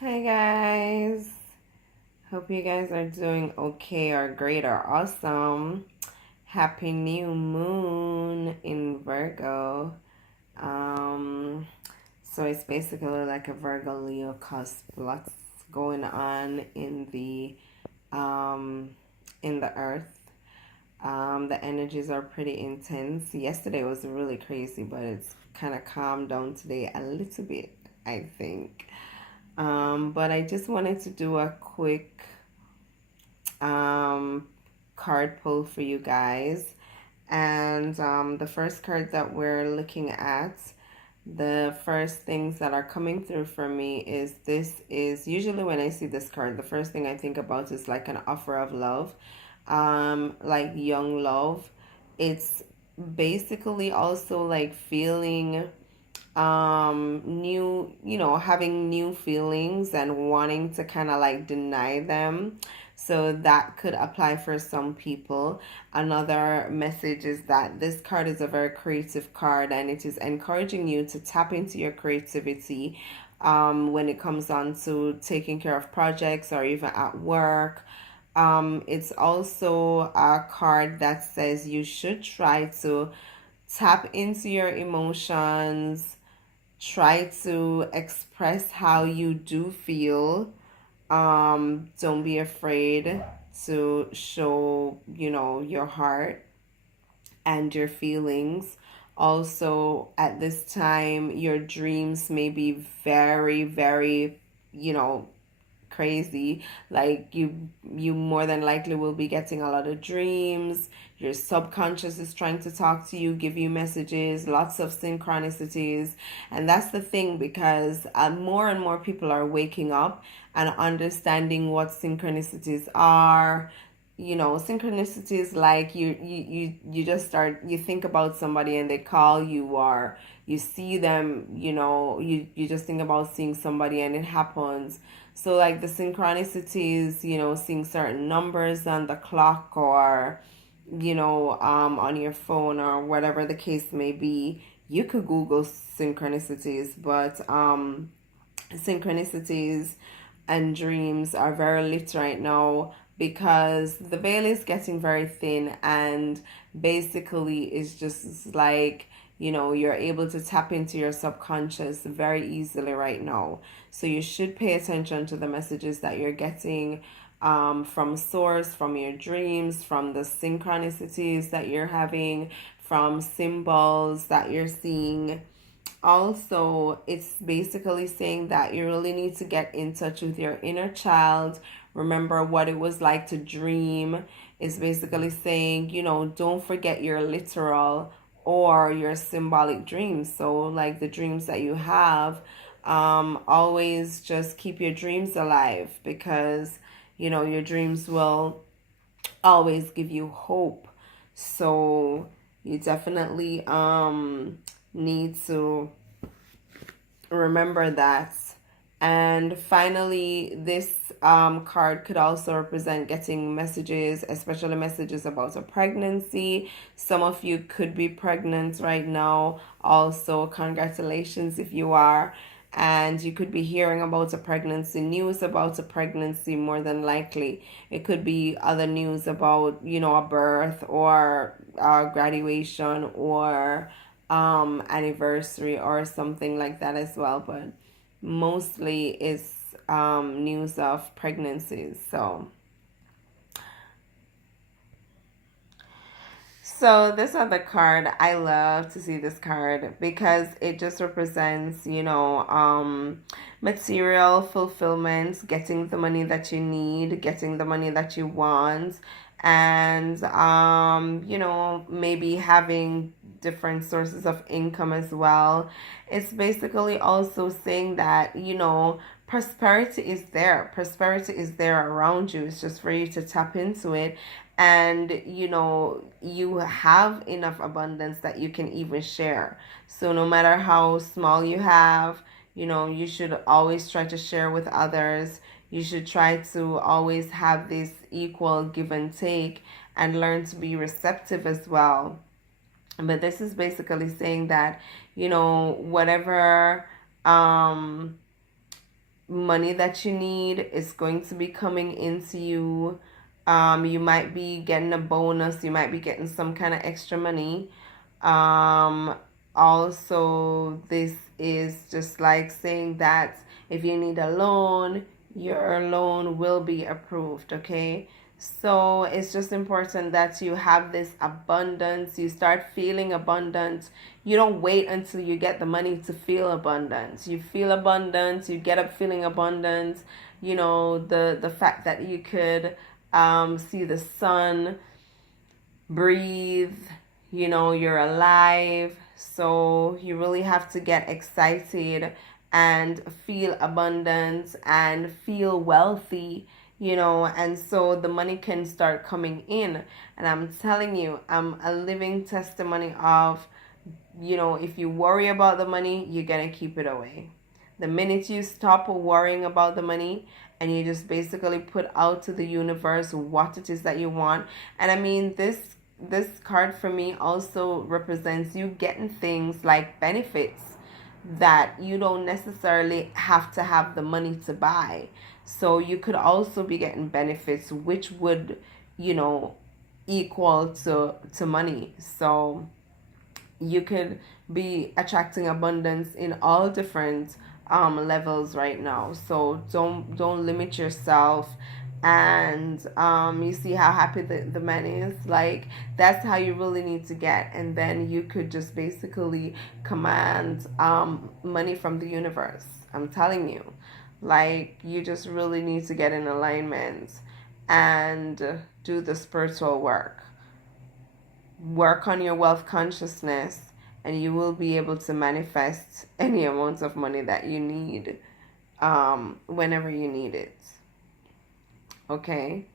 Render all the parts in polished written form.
Hi guys. Hope you guys are doing okay or great or awesome. Happy new moon in Virgo. Um so it's basically like a Virgo Leo cusp. Lots going on um in the earth. The energies are pretty intense. Yesterday was really crazy, but it's kind of calmed down today a little bit, I think. But I just wanted to do a quick um, card pull for you guys. And the first card that we're looking at, the first things that are coming through for me is this is usually when I see this card, the first thing I think about is like an offer of love, like young love. It's basically also like feeling new, having new feelings and wanting to kind of like deny them. So that could apply for some people. Another message is that this card is a very creative card and it is encouraging you to tap into your creativity when it comes on to taking care of projects or even at work. It's also a card that says you should try to tap into your emotions, try to express how you do feel. Don't be afraid to show, your heart and your feelings. Also, at this time, your dreams may be very, very, you know, crazy. Like you more than likely will be getting a lot of dreams. Your subconscious is trying to talk to you, give you messages, lots of synchronicities. And that's the thing, because more and more people are waking up and understanding what synchronicities are. Synchronicities, like you just start, you think about somebody and they call you, or you see them, you just think about seeing somebody and it happens. So like the synchronicities, seeing certain numbers on the clock, or on your phone, or whatever the case may be. You could Google synchronicities, but synchronicities and dreams are very lit right now, because the veil is getting very thin, and basically it's just like, you're able to tap into your subconscious very easily right now. So you should pay attention to the messages that you're getting from source, from your dreams, from the synchronicities that you're having, from symbols that you're seeing. Also, it's basically saying that you really need to get in touch with your inner child. Remember what it was like to dream. It's basically saying, don't forget your literal or your symbolic dreams. So, like the dreams that you have, always just keep your dreams alive, because, your dreams will always give you hope. So, you definitely need to remember that. And finally, this card could also represent getting messages, especially messages about a pregnancy. Some of you could be pregnant right now. Also, congratulations if you are. And you could be hearing about a pregnancy, news about a pregnancy, more than likely. It could be other news about, a birth, or graduation, or anniversary, or something like that as well. But mostly it's news of pregnancies. So this other card, I love to see this card because it just represents, material fulfillment, getting the money that you need, getting the money that you want, and maybe having different sources of income as well. It's basically also saying that, prosperity is there. Prosperity is there around you. It's just for you to tap into it, and you have enough abundance that you can even share. So no matter how small you have, you should always try to share with others. You should try to always have this equal give and take, and learn to be receptive as well. But this is basically saying that, whatever um money that you need is going to be coming into you. You might be getting a bonus, you might be getting some kind of extra money. Um, Also, this is just like saying that if you need a loan, your loan will be approved, okay? So it's just important that you have this abundance. You start feeling abundant. You don't wait until you get the money to feel abundant. You feel abundant. You get up feeling abundant. You know, the fact that you could see the sun, breathe, you know, you're alive. So you really have to get excited and feel abundant and feel wealthy, you know, and so the money can start coming in. And I'm telling you, I'm a living testimony of, you know, if you worry about the money, you're gonna keep it away. The minute you stop worrying about the money and you just basically put out to the universe what it is that you want. And I mean, this card for me also represents you getting things like benefits that you don't necessarily have to have the money to buy. So you could also be getting benefits which would, you know, equal to money. So you could be attracting abundance in all different levels right now. So don't limit yourself. And you see how happy the man is. Like, that's how you really need to get. And then you could just basically command money from the universe. I'm telling you, like, you just really need to get in alignment and do the spiritual work on your wealth consciousness, and you will be able to manifest any amount of money that you need whenever you need it. Okay.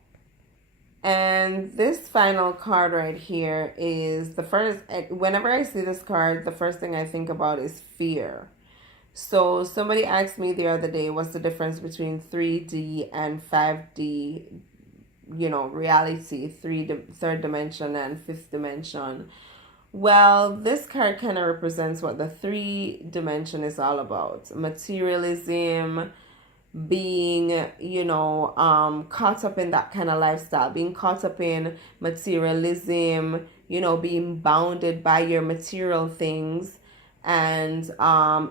And this final card right here is the first. Whenever I see this card, the first thing I think about is fear. So somebody asked me the other day, what's the difference between 3D and 5D, you know, reality, third dimension and fifth dimension. Well, this card kind of represents what the three dimension is all about. Materialism, being, you know, caught up in that kind of lifestyle, being caught up in materialism, you know, being bounded by your material things, and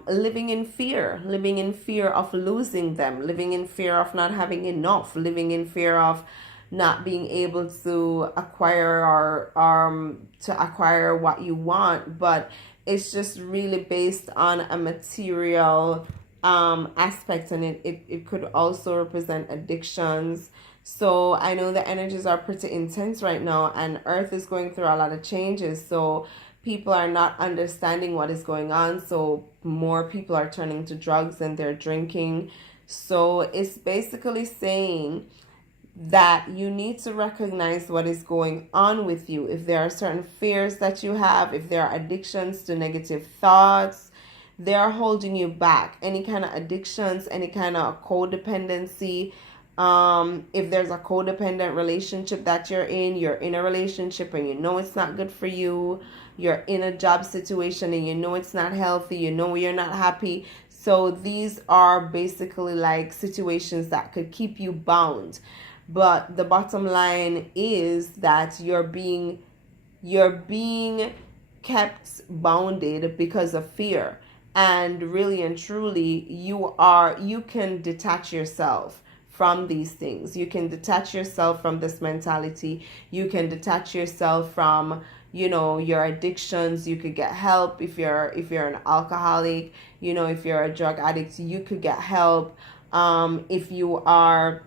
living in fear of losing them, living in fear of not having enough, living in fear of not being able to acquire or to acquire what you want. But it's just really based on a material aspect, and it could also represent addictions. So I know the energies are pretty intense right now, and earth is going through a lot of changes. So people are not understanding what is going on, so more people are turning to drugs and they're drinking. So it's basically saying that you need to recognize what is going on with you. If there are certain fears that you have, if there are addictions to negative thoughts, they are holding you back. Any kind of addictions, any kind of codependency. If there's a codependent relationship that you're in a relationship and you know it's not good for you, you're in a job situation and you know it's not healthy, you know you're not happy. So these are basically like situations that could keep you bound. But the bottom line is that you're being kept bounded because of fear. And really and truly, you can detach yourself from these things. You can detach yourself from this mentality. You can detach yourself from, you know, your addictions. You could get help if you're an alcoholic. You know, if you're a drug addict, you could get help. If you are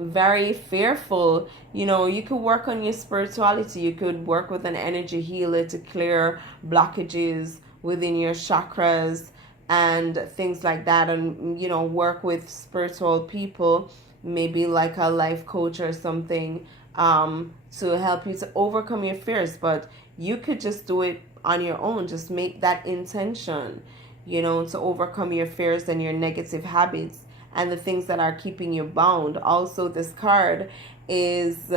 very fearful, you know, you could work on your spirituality. You could work with an energy healer to clear blockages within your chakras and things like that, and, you know, work with spiritual people, maybe like a life coach or something, to help you to overcome your fears. But you could just do it on your own. Just make that intention, you know, to overcome your fears and your negative habits and the things that are keeping you bound. Also, this card is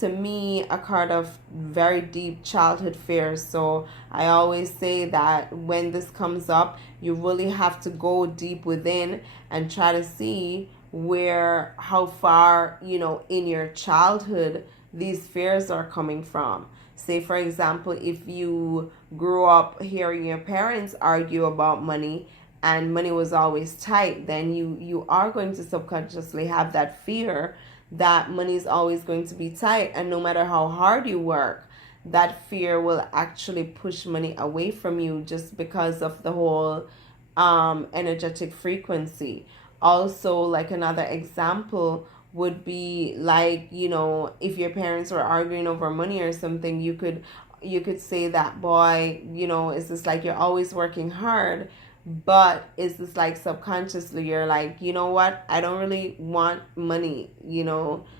to me a card of very deep childhood fears. So I always say that when this comes up, you really have to go deep within and try to see where, how far, in your childhood these fears are coming from. Say, for example, if you grew up hearing your parents argue about money and money was always tight, then you are going to subconsciously have that fear that money is always going to be tight, and no matter how hard you work, that fear will actually push money away from you, just because of the whole energetic frequency. Also, like another example would be like, if your parents were arguing over money or something, you could say that, boy, it's just like you're always working hard, but it's just like subconsciously you're like, you know what, I don't really want money.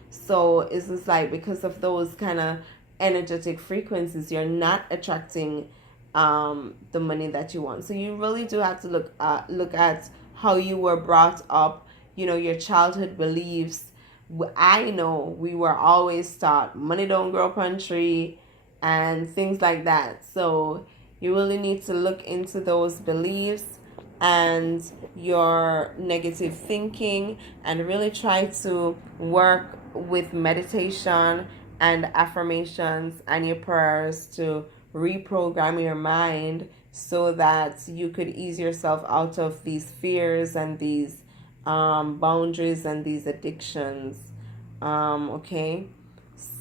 So it's just like, because of those kind of energetic frequencies, you're not attracting the money that you want. So you really do have to look at how you were brought up, your childhood beliefs. I know we were always taught money don't grow up on tree and things like that. So you really need to look into those beliefs and your negative thinking, and really try to work with meditation and affirmations and your prayers to reprogram your mind, so that you could ease yourself out of these fears and these boundaries and these addictions. Okay,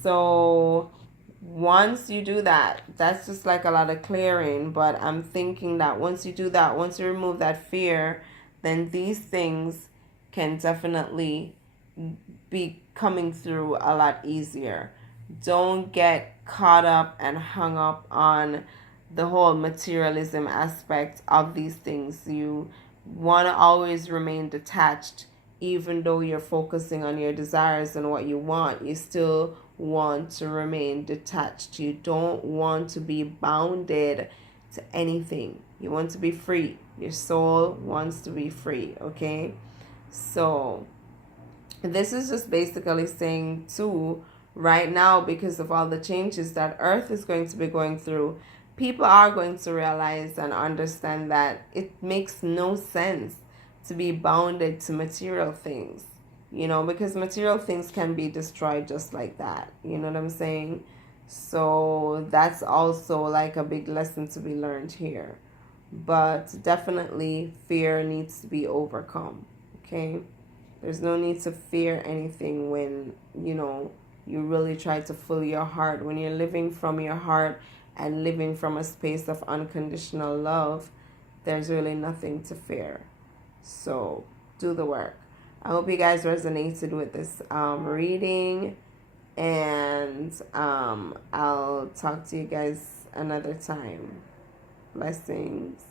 so once you do that, that's just like a lot of clearing. But I'm thinking that once you do that, once you remove that fear, then these things can definitely be coming through a lot easier. Don't get caught up and hung up on the whole materialism aspect of these things. You want to always remain detached, even though you're focusing on your desires and what you want. You still want to remain detached. You don't want to be bounded to anything. You want to be free. Your soul wants to be free, okay? So this is just basically saying too, right now, because of all the changes that Earth is going to be going through, people are going to realize and understand that it makes no sense to be bounded to material things, because material things can be destroyed just like that. You know what I'm saying? So that's also like a big lesson to be learned here. But definitely, fear needs to be overcome, okay? There's no need to fear anything when, you really try to fill your heart. When you're living from your heart and living from a space of unconditional love, there's really nothing to fear. So do the work. I hope you guys resonated with this reading, and I'll talk to you guys another time. Blessings.